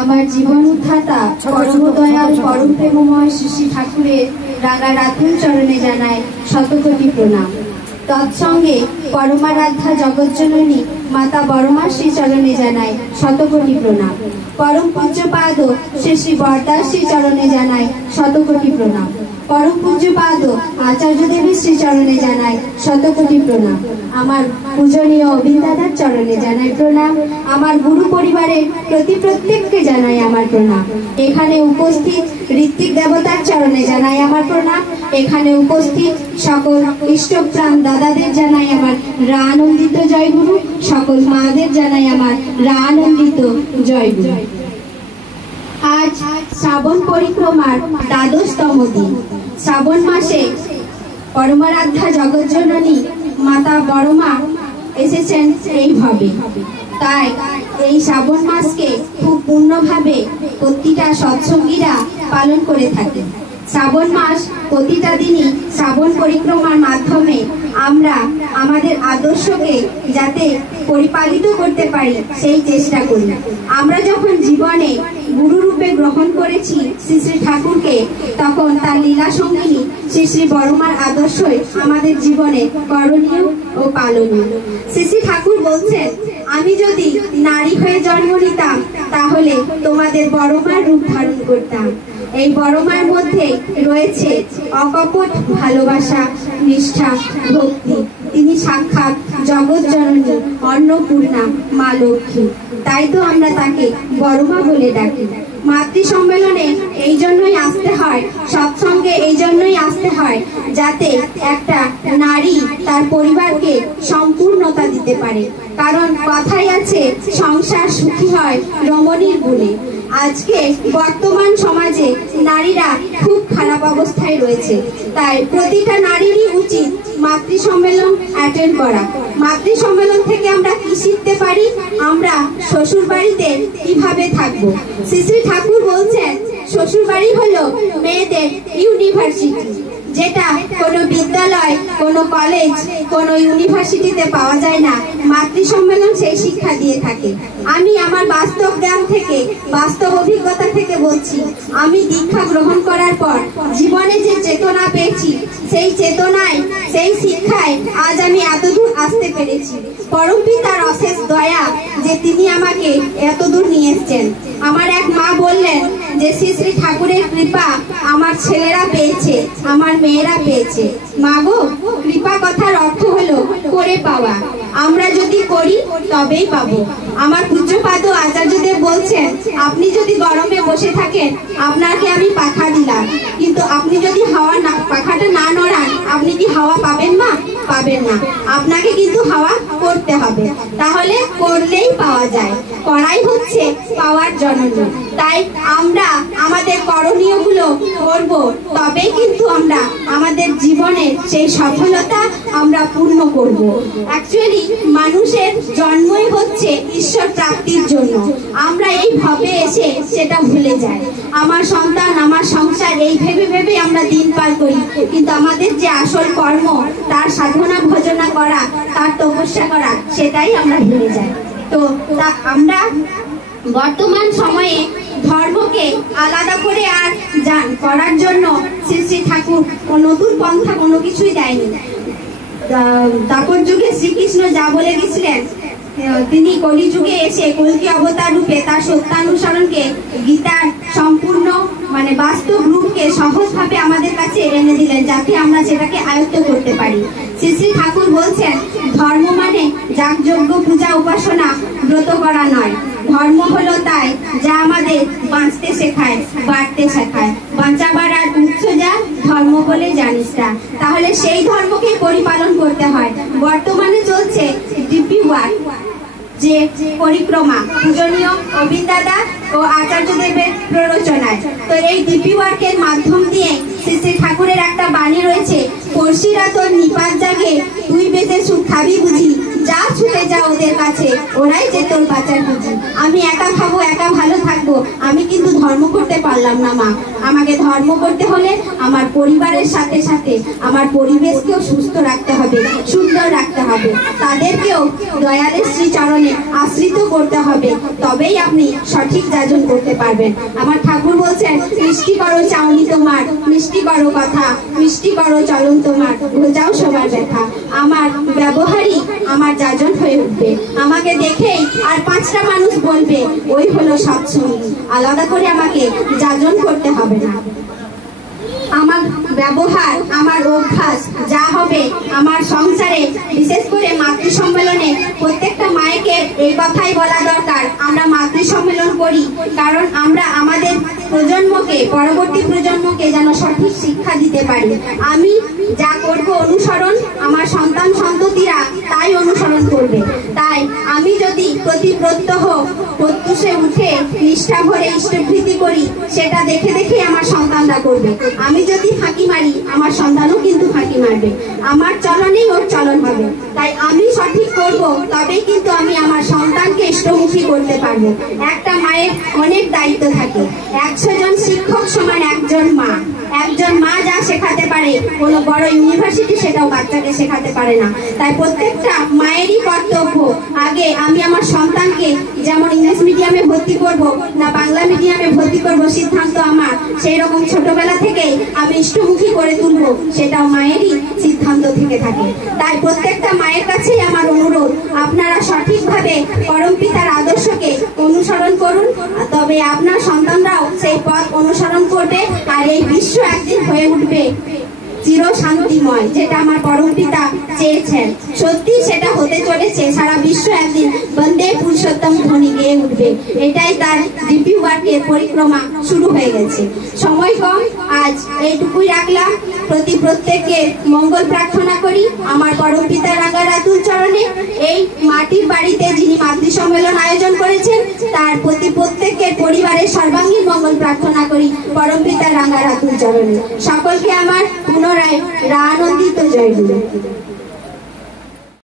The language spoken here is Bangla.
আমার জীবন উদ্ধাতা পরম দয়াল পরম প্রেমময় শ্রী শ্রী ঠাকুরের রাঙা রাতুল চরণে জানায় শতকোটি প্রণাম। তৎসঙ্গে পরমারাধ্যা জগজ্জননী মাতা বড়মা শ্রী চরণে জানায় শতকোটি প্রণাম। পরম পূজ্যপাদ শ্রী শ্রী বরদাস শ্রী চরণে জানায় শতকোটি প্রণাম। পরম পূজ্যপাদ আচার্য দেবের শ্রী চরণে জানায় শতকোটি প্রণাম। আমার পূজনীয় অভিন্দাদার চরণে জানাই প্রণাম। আমার গুরু পরিবারের প্রত্যেককে জানাই আমার প্রণাম। এখানে উপস্থিত ঋত্বিক দেবতার চরণে জানাই আমার প্রণাম। এখানে উপস্থিত সকল ইষ্টপ্রাণ দাদাদের জানাই আমার আনন্দিত জয়গুরু। সকল মাদের জানাই আমার আনন্দিত জয়গুরু। আজ শ্রাবণ পরিক্রমার দ্বাদশতম দিন। শ্রাবণ মাসে পরমারাধ্যা জগজ্জননী মাতা বড়মা এসেছেন এইভাবে। তাই এই শ্রাবণ মাসকে খুব পূর্ণভাবে প্রতিটা সৎসঙ্গীরা পালন করে থাকে। শ্রাবণ মাস প্রতিটা দিনই শ্রাবণ পরিক্রমার মাধ্যমে আমরা আমাদের আদর্শকে যাতে পরিপালিত করতে পারি সেই চেষ্টা করি। আমরা যখন জীবনে গুরু রূপে গ্রহণ করেছি শ্রী শ্রী ঠাকুরকে, তখন তার লীলা সঙ্গিনী শ্রী শ্রী বড়মার আদর্শই আমাদের জীবনে করণীয় ও পালনীয়। শ্রী শ্রী ঠাকুর বলছেন, আমি যদি নারী হয়ে জন্ম নিতাম তাহলে তোমাদের বড়মার রূপ ধারণ করতাম। এই বড়মার মধ্যে রয়েছে অকপট ভালোবাসা, নিষ্ঠা, ভক্তি। তিনি সাক্ষাৎ জগৎজননী অন্নপূর্ণা মা লক্ষ্মী। তাই তো আমরা তাকে বড়মা বলে ডাকি। মাতৃ সম্মেলনে এই জন্যই আসতে হয়, সৎসঙ্গে এই জন্যই আসতে হয়, যাতে একটা নারী তার পরিবারকে সম্পূর্ণতা দিতে পারে। কারণ কথাই আছে, সংসার সুখী হয় রমণীর গুণে। আজকে বর্তমান সমাজে নারীরা খুব খারাপ অবস্থায় রয়েছে। তাই প্রতিটা নারীরই উচিত মাতৃ সম্মেলন অ্যাটেন্ড করা। মাতৃ সম্মেলন থেকে আমরা কি শিখতে পারি? আমরা শ্বশুর বাড়িতে কিভাবে থাকবো। শ্রী শ্রী ঠাকুর বলছেন, শ্বশুর বাড়ি হলো মেয়েদের ইউনিভার্সিটি, যেটা কোনো বিদ্যালয়, কোনো কলেজ, কোনো ইউনিভার্সিটিতে পাওয়া যায় না। মাতৃ সম্মেলন সেই শিক্ষা দিয়ে থাকে। আমি আমার বাস্তব জ্ঞান থেকে, বাস্তব অভিজ্ঞতা থেকে বলছি, আমি দীক্ষা গ্রহণ করার পর জীবনে যে চেতনা পেয়েছি, সেই চেতনায়, সেই শিক্ষায় আজ আমি এতদূর আসতে পেরেছি। পরম পিতার অশেষ দয়া যে তিনি আমাকে এতদূর নিয়ে এসছেন। আমার এক মা বললেন যে শ্রী শ্রী ঠাকুরের কৃপা আমার ছেলেরা পেয়েছে, আমার মেয়েরা পেয়েছে। মা গো, কৃপা কথার অর্থ হলো করে পাওয়া। আমরা যদি করি তবেই পাবো। আমার পূজ্যপাদ আচার্যদেব বলছেন, আপনি যদি গরমে বসে থাকেন, আপনাকে আমি পাখা দিলাম, কিন্তু আপনি যদি পাখাটা না নড়ান, আপনি কি হাওয়া পাবেন? না, পাবেন না। আপনাকে কিন্তু হাওয়া করতে হবে, তাহলে করলেই পাওয়া যায়। করাই হচ্ছে পাওয়ার জননী। তাই আমরা আমাদের করণীয় গুলো করব, তবেই কিন্তু আমরা আমাদের জীবনের সেই সফলতা আমরা পূর্ণ করব। অ্যাকচুয়ালি মানুষের জন্মই হচ্ছে ঈশ্বর প্রাপ্তির জন্য। আমরা এই ভাবে এসে সেটা ভুলে যাই। আমার সন্তান, আমার সংসার, এই ভেবে ভেবে আমরা দিন পার করি, কিন্তু আমাদের যে আসল কর্ম, তার সাধনা ভজনা করা, তার তপস্যা করা, সেটাই আমরা ভুলে যাই। তো আমরা বর্তমান সময়ে ধর্মকে আলাদা করে আর করার জন্য শ্রী শ্রী ঠাকুর নতুন পন্থা কোনো কিছুই দেয়নি। দাপর যুগে শ্রীকৃষ্ণ যা বলে গেছিলেন, তিনি কলিযুগে এসে কল্কি অবতার রূপে তার সত্যানুসরণকে, গীতার সম্পূর্ণ বাস্তব রূপকে সহজভাবে আমাদের কাছে এনে দিলেন, যাতে আমরা সেটাকে আয়ত্ত করতে পারি। শ্রী শ্রী ঠাকুর বলছেন, ধর্ম মানে যাগযজ্ঞ, পূজা, উপাসনা, ব্রত করা নয়। ধর্ম হলো তাই যা আমাদের বাঁচতে শেখায়, বাড়তে শেখায়। বাঁচাবার আর উৎস যা ধর্ম বলে জানিস না। তাহলে সেই ধর্মকে পরিপালন করতে হয়। বর্তমানে চলছে ডিপি ওয়ার্ক, যে পরিক্রমা, পূজনীয় অভিন্দাদা ও আচার্যদেবের প্ররোচনায়। তো এই ডিপি ওয়ার্কের মাধ্যম দিয়ে শ্রী শ্রী ঠাকুরের একটা বাণী রয়েছে, পড়শিরা তোর নিপাত জাগে, তুই বেঁচে সুখ খাবি বুঝি, যা ছুটে যা ওদের কাছে, ওরাই যে তোর বাঁচার বুঝি। আমি একা খাবো, একা ভালো থাকবো, আমি কিন্তু ধর্ম করতে পারলাম না মা। আমাকে ধর্ম করতে হলে আমার পরিবারের সাথে সাথে আমার পরিবেশকেও সুস্থ রাখতে হবে, সুন্দর রাখতে হবে, তাদেরকেও দয়ালের শ্রীচরণে আশ্রিত করতে হবে, তবেই আপনি সঠিক যাজন করতে পারবেন। আমার ঠাকুর বলছেন, মিষ্টি করো চাউনি তোমার, মিষ্টি করো কথা, মিষ্টি করো চলন তোমার, বোঝাও সবার ব্যথা। আমার ব্যবহারই আমার যাজন হয়ে উঠবে। আমাকে দেখেই আর 5টা মানুষ বলবে ওই হলো সৎসঙ্গী। আলাদা করে আমাকে যাজন করতে হবে না। আমার ব্যবহার, আমার অভ্যাস যা হবে আমার সংসারে, বিশেষ করে মাতৃ সম্মেলনে প্রত্যেকটা মায়েকে এই কথাই বলা দরকার, আমরা মাতৃ সম্মেলন করি কারণ আমরা আমাদের প্রজন্মকে, পরবর্তী প্রজন্মকে যেন সঠিক শিক্ষা দিতে পারি। আমি যা করব অনুসরণ, আমার সন্তান সন্ততিরা তাই অনুসরণ করবে। তাই আমি যদি প্রতি প্রত্যহ প্রত্যুষে উঠে নিষ্ঠা ভরে ইষ্টভৃতি করি, সেটা দেখে দেখে আমার সন্তানরা করবে। আমি যদি ফাঁকি মারি, আমার সন্তানও কিন্তু ফাঁকি মারবে। আমার চলনেই ওর চলন হবে। তাই আমি সঠিক করব, তবেই কিন্তু আমি আমার সন্তানকে ইষ্টমুখী করতে পারবো। একটা মায়ের অনেক দায়িত্ব থাকে। 100 জন শিক্ষক সমান একজন মা। একজন মা যা শেখাতে পারে কোনো বড় ইউনিভার্সিটি সেটাও বাচ্চাকে শেখাতে পারে না। তাই প্রত্যেকটা মায়েরই কর্তব্য, আগে আমি আমার সন্তানকে যেমন ইংলিশ মিডিয়ামে ভর্তি করব না বাংলা মিডিয়ামে ভর্তি করব সিদ্ধান্ত আমার, সেই রকম ছোটবেলা থেকেই আমি ইষ্টমুখী করে তুলবো, সেটাও মায়েরই সিদ্ধান্ত থেকে থাকে। তাই প্রত্যেকটা মায়ের কাছেই আমার অনুরোধ, আপনারা সঠিকভাবে পরমপিতার আদর্শকে অনুসরণ করুন, তবে আপনার সন্তানরাও সেই পথ অনুসরণ করবে। আর এই বিশ্ব একদিন হয়ে উঠবে চির শান্তিময়, যেটা আমার পরমপিতা চেয়েছেন, সত্যি সেটা হতে চলেছে। সারা বিশ্ব একদিন বন্দে পুরুষোত্তম ধ্বনি গেয়ে উঠবে। এটাই তার ডিপি ওয়ার্কের পরিক্রমা শুরু হয়ে গেছে। সময় কম, আজ এইটুকুই রাখলাম। প্রত্যেককে মঙ্গল প্রার্থনা করি আমার পরমপিতার রাঙা রাতুল চরণে। এই মাটির বাড়িতে যিনি মাতৃ সম্মেলন আয়োজন করেছেন, তার প্রত্যেকের পরিবারের সর্বাঙ্গীন মঙ্গল প্রার্থনা করি পরমপিতার রাঙা রাতুল চরণে। সকলকে আমার পুনরায় রানন্দিত জয় গুরু।